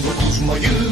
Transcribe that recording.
19 Mayıs